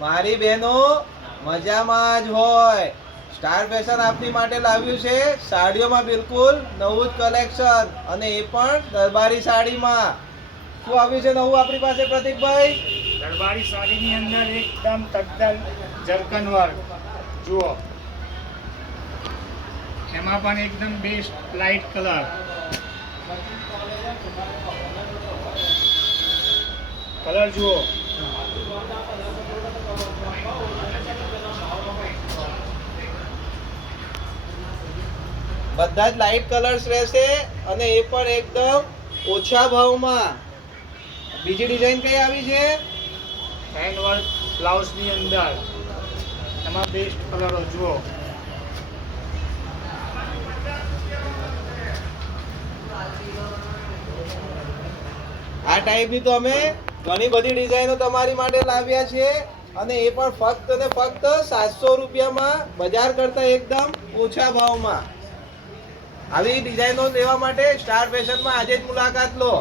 મારી બહેનો મજામાં જ હોય. સ્ટાર ફેશન આપની માટે લાવ્યું છે સાડીઓમાં બિલકુલ નવું જ કલેક્શન, અને એ પણ દરબારી સાડીમાં. શું આવ્યું છે નવું આપણી પાસે પ્રતિકભાઈ? દરબારી સાડીની અંદર એકદમ તદ્દન જરકન વર્ક જુઓ, એમાં પણ એકદમ બેસ્ટ લાઇટ કલર. કલર જુઓ, બધા જ લાઇટ કલર્સ રહેશે, અને એ પણ એકદમ ઓછા ભાવમાં. બીજી ડિઝાઇન કઈ આવી છે? હેન્ડ વર્ક બ્લાઉઝની અંદર એમાં બેસ્ટ કલરો જુઓ. આ ટાઈપની તો અમે ઘણી બધી ડિઝાઇનો તમારી માટે લાવ્યા છે, અને એ પણ ફક્ત ને ફક્ત 700 રૂપિયામાં, બજાર કરતા એકદમ ઓછા ભાવમાં. આવી ડિઝાઇનો લેવા માટે સ્ટાર ફેશનમાં આજે જ મુલાકાત લો.